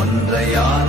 ஒன்றையான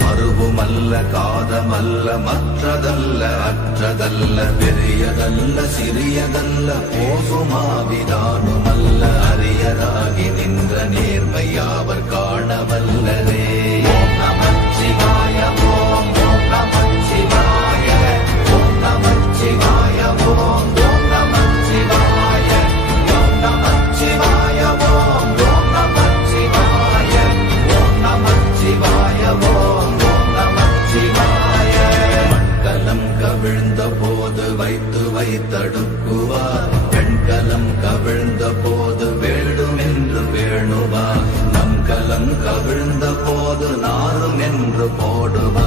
மறுவுமல்ல காதமல்ல மற்றதல்ல அற்றதல்ல பெரியதல்ல சிறியதல்ல போசுமாவிதானுமல்ல அரியதாகி நின்ற நேர்மையா நோவை தடுக்குவார். கண்கலம் கவிழ்ந்த போது வேடும் என்று வேணுவார் நம் கலம் கவிழ்ந்த போது நாரும் என்று போடுவார்.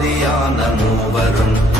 பாதியான மூவரும்.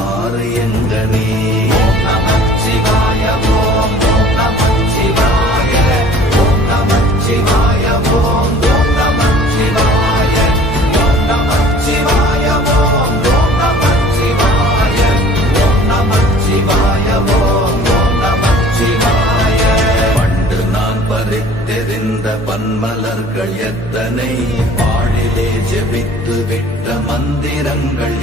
மலர்கள் எத்தனை பாழிலே ஜெபித்து விட்ட மந்திரங்கள்.